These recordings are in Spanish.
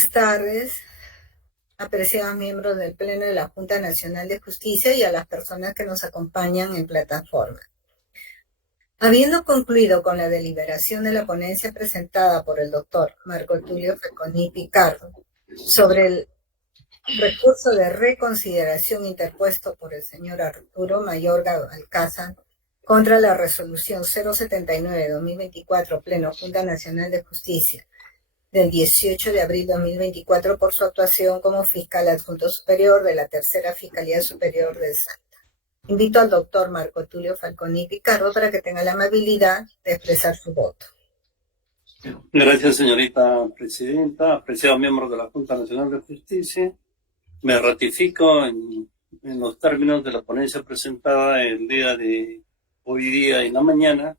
Buenas tardes, apreciados miembros del Pleno de la Junta Nacional de Justicia y a las personas que nos acompañan en plataforma. Habiendo concluido con la deliberación de la ponencia presentada por el doctor Marco Tulio Falconi Picardo sobre el recurso de reconsideración interpuesto por el señor Arturo Mayorga Balcázar contra la resolución 079/2024 Pleno Junta Nacional de Justicia del 18 de abril de 2024 por su actuación como fiscal adjunto superior de la Tercera Fiscalía Superior del Salta. Invito al doctor Marco Tulio Falconi Picardo para que tenga la amabilidad de expresar su voto. Gracias, señorita presidenta. Apreciados miembros de la Junta Nacional de Justicia, me ratifico en los términos de la ponencia presentada el día de hoy día y en la mañana,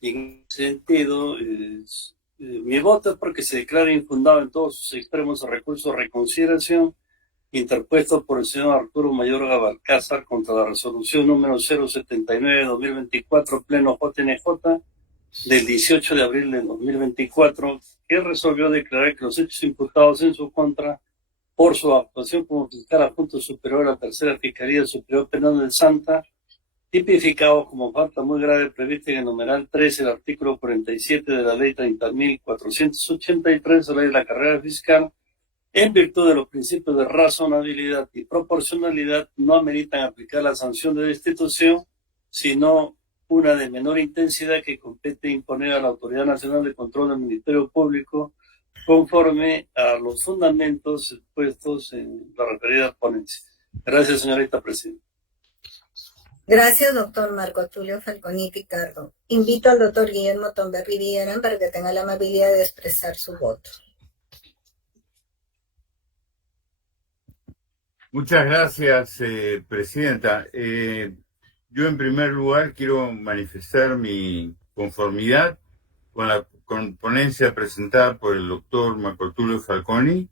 y en ese sentido mi voto es porque se declara infundado en todos sus extremos el recurso de reconsideración interpuesto por el señor Arturo Mayorga Balcázar contra la resolución número 079/2024 Pleno JNJ del 18 de abril de 2024, que resolvió declarar que los hechos imputados en su contra por su actuación como fiscal adjunto superior a la Tercera Fiscalía Superior Penal del Santa, tipificados como falta muy grave prevista en el numeral 13 del artículo 47 de la ley 30.483 de la ley de la carrera fiscal, en virtud de los principios de razonabilidad y proporcionalidad, no ameritan aplicar la sanción de destitución, sino una de menor intensidad que compete imponer a la Autoridad Nacional de Control del Ministerio Público conforme a los fundamentos expuestos en la referida ponencia. Gracias, señorita presidenta. Gracias, doctor Marco Tulio Falconi Picardo. Invito al doctor Guillermo Tomberry Villarán para que tenga la amabilidad de expresar su voto. Muchas gracias, presidenta. Yo en primer lugar quiero manifestar mi conformidad con la ponencia presentada por el doctor Marco Tulio Falconi.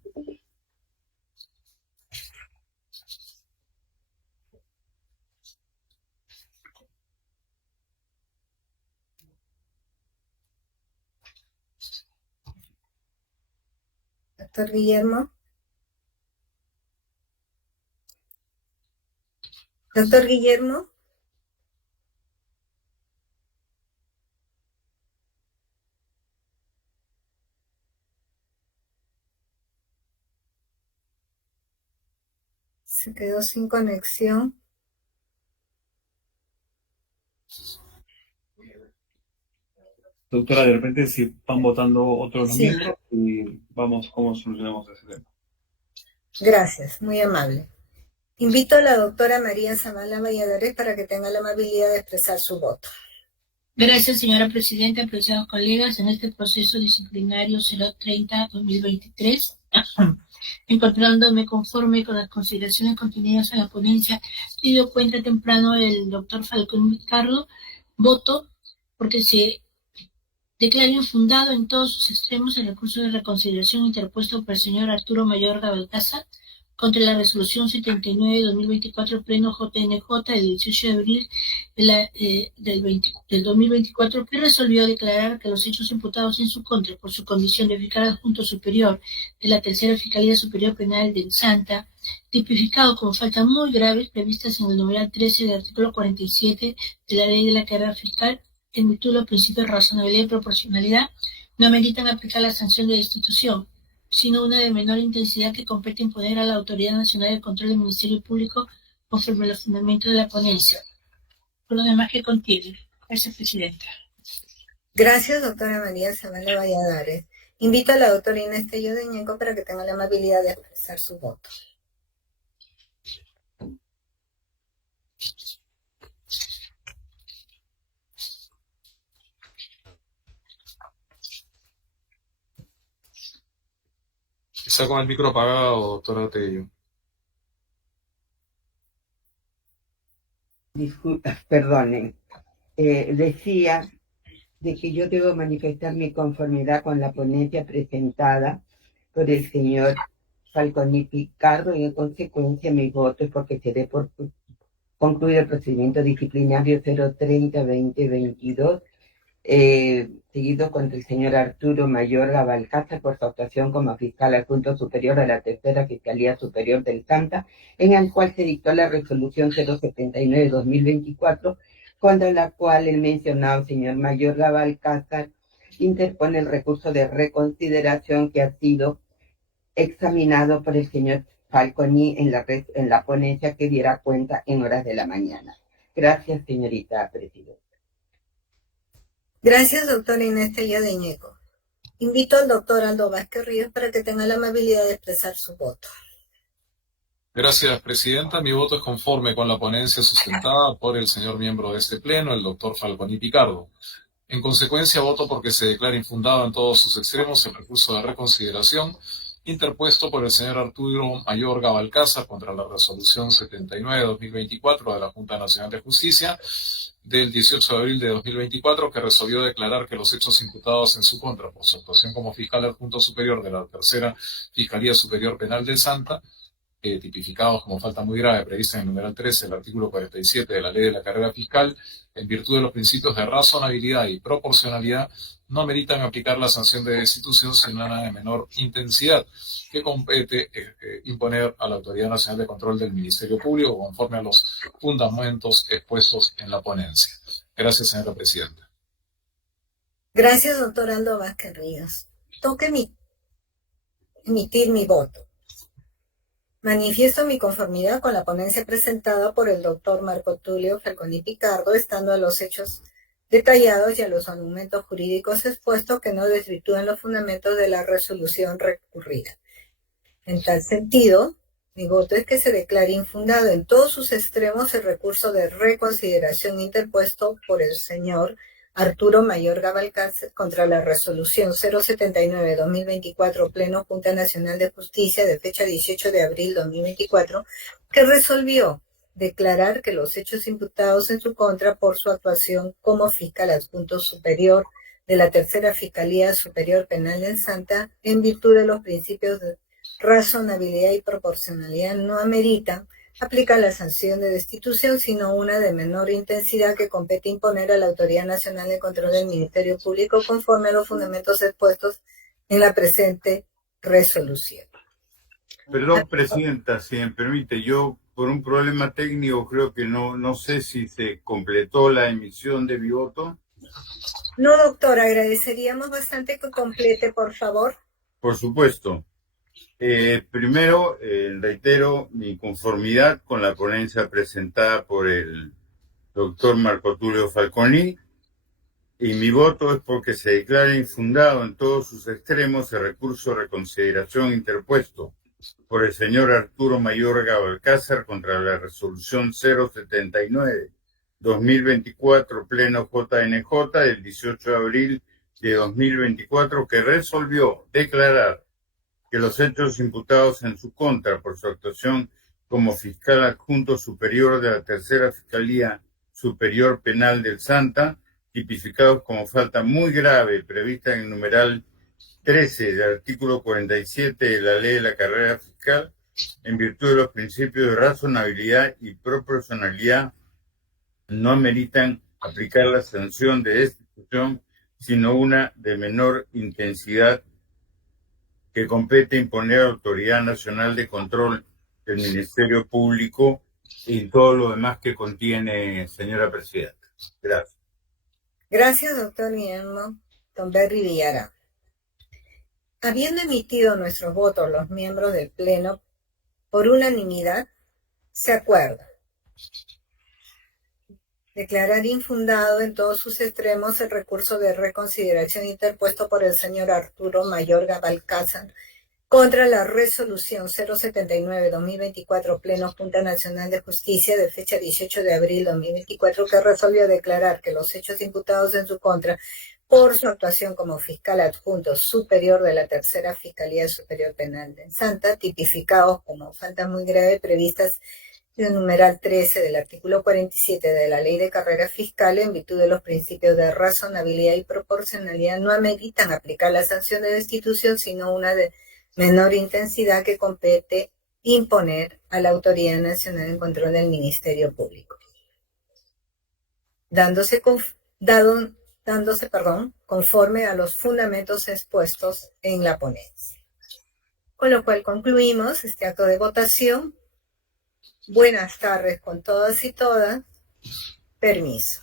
Doctor Guillermo. Doctor Guillermo. Se quedó sin conexión. Doctora, de repente si van votando otros miembros y vamos cómo solucionamos ese tema. Gracias, muy amable. Invito a la doctora María Zavala Valladares para que tenga la amabilidad de expresar su voto. Gracias, señora presidenta, apreciados colegas. En este proceso disciplinario 030/2023, encontrándome conforme con las consideraciones contenidas en la ponencia, se dio cuenta temprano el doctor Falconi Picardo, voto porque se declara infundado en todos sus extremos el recurso de reconsideración interpuesto por el señor Arturo Mayorga Balcázar contra la resolución 79/2024 Pleno JNJ del 18 de abril del 2024, que resolvió declarar que los hechos imputados en su contra por su condición de fiscal adjunto superior de la Tercera Fiscalía Superior Penal del Santa, tipificado como faltas muy graves previstas en el numeral 13 del artículo 47 de la ley de la carrera fiscal, en virtud de los principios de razonabilidad y proporcionalidad, no ameritan aplicar la sanción de destitución, sino una de menor intensidad que compete imponer a la Autoridad Nacional de Control del Ministerio Público conforme a los fundamentos de la ponencia. Por lo demás que contiene. Gracias, presidenta. Gracias, doctora María Zavala Valladares. Invito a la doctora Inés Tello de Ñenco para que tenga la amabilidad de expresar su voto. Está con el micro apagado, doctora Tello. Disculpas, perdonen. Decía de que yo debo manifestar mi conformidad con la ponencia presentada por el señor Falconi Picardo y en consecuencia mi voto es porque se dé por concluido el procedimiento disciplinario 030/2022 seguido contra el señor Arturo Mayorga Balcázar por su actuación como fiscal adjunto superior de la Tercera Fiscalía Superior del Santa, en el cual se dictó la resolución 079-2024, contra la cual el mencionado señor Mayorga Balcázar interpone el recurso de reconsideración que ha sido examinado por el señor Falconi en la ponencia que diera cuenta en horas de la mañana. Gracias, señorita presidenta. Gracias, doctora Inés Tellado Iñeco. Invito al doctor Aldo Vázquez Ríos para que tenga la amabilidad de expresar su voto. Gracias, presidenta. Mi voto es conforme con la ponencia sustentada por el señor miembro de este pleno, el doctor Falconi Picardo. En consecuencia, voto porque se declara infundado en todos sus extremos el recurso de reconsideración interpuesto por el señor Arturo Mayorga Balcázar contra la resolución 79-2024 de la Junta Nacional de Justicia del 18 de abril de 2024, que resolvió declarar que los hechos imputados en su contra por su actuación como fiscal adjunto superior de la Tercera Fiscalía Superior Penal del Santa, tipificados como falta muy grave prevista en el numeral 13 del artículo 47 de la Ley de la Carrera Fiscal, en virtud de los principios de razonabilidad y proporcionalidad, no meritan aplicar la sanción de destitución sino una de menor intensidad, que compete imponer a la Autoridad Nacional de Control del Ministerio Público conforme a los fundamentos expuestos en la ponencia. Gracias, señora presidenta. Gracias, doctor Aldo Vázquez Ríos. Toca emitir mi voto. Manifiesto mi conformidad con la ponencia presentada por el doctor Marco Tulio Falconi Picardo, estando a los hechos detallados y a los argumentos jurídicos expuestos que no desvirtúan los fundamentos de la resolución recurrida. En tal sentido, mi voto es que se declare infundado en todos sus extremos el recurso de reconsideración interpuesto por el señor Arturo Mayorga Balcázar contra la resolución 079-2024 Pleno Junta Nacional de Justicia de fecha 18 de abril 2024, que resolvió declarar que los hechos imputados en su contra por su actuación como fiscal adjunto superior de la Tercera Fiscalía Superior Penal del Santa, en virtud de los principios de razonabilidad y proporcionalidad, no ameritan aplica la sanción de destitución, sino una de menor intensidad que compete imponer a la Autoridad Nacional de Control del Ministerio Público conforme a los fundamentos expuestos en la presente resolución. Perdón, presidenta, si me permite, yo por un problema técnico creo que no sé si se completó la emisión de mi voto. No, doctora, agradeceríamos bastante que complete, por favor. Por supuesto. Primero, reitero mi conformidad con la ponencia presentada por el doctor Marco Tulio Falconi, y mi voto es porque se declara infundado en todos sus extremos el recurso de reconsideración interpuesto por el señor Arturo Mayorga Balcázar contra la resolución 079-2024 Pleno JNJ del 18 de abril de 2024, que resolvió declarar que los hechos imputados en su contra por su actuación como fiscal adjunto superior de la Tercera Fiscalía Superior Penal del Santa, tipificados como falta muy grave prevista en el numeral 13 del artículo 47 de la Ley de la Carrera Fiscal, en virtud de los principios de razonabilidad y proporcionalidad, no ameritan aplicar la sanción de destitución, sino una de menor intensidad que compete imponer a la Autoridad Nacional de Control del Ministerio Público y todo lo demás que contiene, señora presidenta. Gracias. Gracias, doctor Guillermo Tomberry Villara. Habiendo emitido nuestros votos los miembros del Pleno, por unanimidad, se acuerda declarar infundado en todos sus extremos el recurso de reconsideración interpuesto por el señor Arturo Mayorga Balcázar contra la resolución 079-2024 Pleno Junta Nacional de Justicia de fecha 18 de abril 2024, que resolvió declarar que los hechos imputados en su contra por su actuación como fiscal adjunto superior de la Tercera Fiscalía Superior Penal de Santa, tipificados como faltas muy graves previstas en el numeral 13 del artículo 47 de la Ley de Carrera Fiscal, en virtud de los principios de razonabilidad y proporcionalidad, no ameritan aplicar la sanción de destitución, sino una de menor intensidad que compete imponer a la Autoridad Nacional en Control del Ministerio Público. Dado conforme a los fundamentos expuestos en la ponencia. Con lo cual concluimos este acto de votación. Buenas tardes con todas y todas. Permiso.